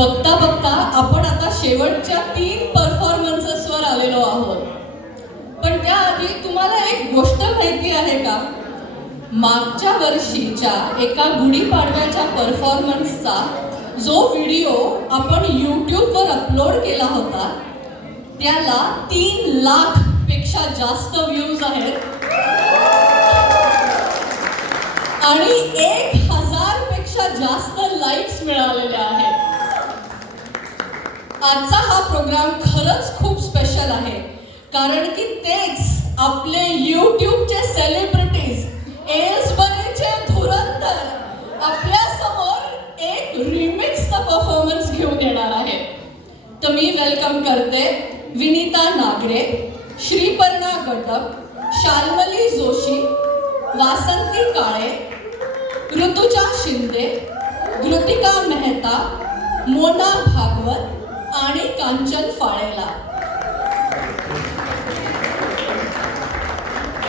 बघता बघता आपण आता शेवटच्या 3 परफॉर्मन्सेसवर आलेलो आहोत. पण त्याआधी तुम्हाला एक गोष्ट माहिती आहे का? मागच्या वर्षीच्या एका गुढीपाडव्याच्या परफॉर्मन्सचा जो व्हिडिओ आपण यूट्यूबवर अपलोड केला होता त्याला 3 लाख पेक्षा जास्त व्ह्यूज आहेत आणि 1000 पेक्षा जास्त लाईक्स मिळालेले आहेत. आजचा हा प्रोग्राम खरंच खूप स्पेशल आहे कारण की तेच आपले यूट्यूबचे सेलिब्रिटीज एल्सबरीचे धुरंधर आपल्या समोर एक रिमिक्सचा परफॉर्मन्स घेऊन येणार आहे. तर मी वेलकम करते विनीता नागरे, श्रीपर्णा गटक, शाल्मली जोशी, वासंती काळे, ऋतुजा शिंदे, कृतिका मेहता, मोना भागवत आणि कांचन फाळेला.